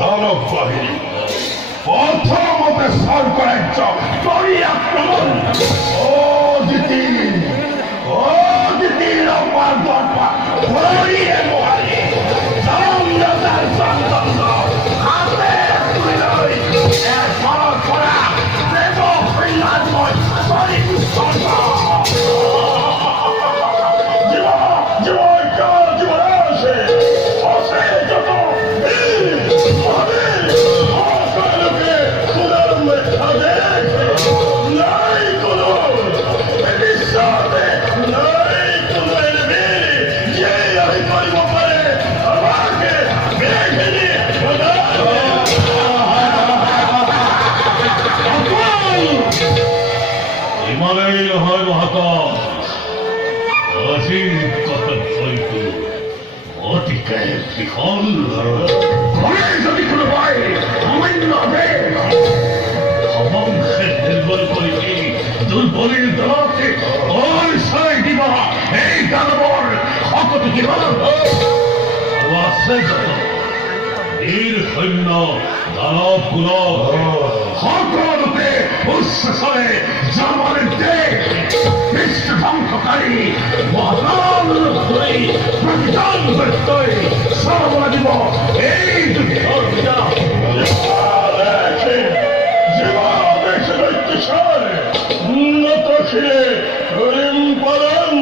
দানব বাহিনী প্রথমতে সরকারের করি আক্রমণ। ও দিতি রম্বার দরপা ধরিয়ে মহারি রামদার সন্তন্দ হাতে তুলই সরব করা দেব হইলাদময় সরি সন্ত হিমালয়ের হয় মহাকাশ অসীম কথা হইত অতিকায় বিফল যদি কোনো ভয় সামান্য হবে অবংশের দুর্বল করিতে দুর্বলের দলকে ওর সাই দিবা এই দানবর অকত জীবন আছে যত বীর সৈন্য দানব কুলক সকলতে উচ্ছ্বাসে জামানের দেশ বিশ্ব ধ্বংসকারী মহান ধরে প্রতিদান করতে সর্বদা দিব এই যুদ্ধর বিজয়। উন্নত খিলে করিম পালন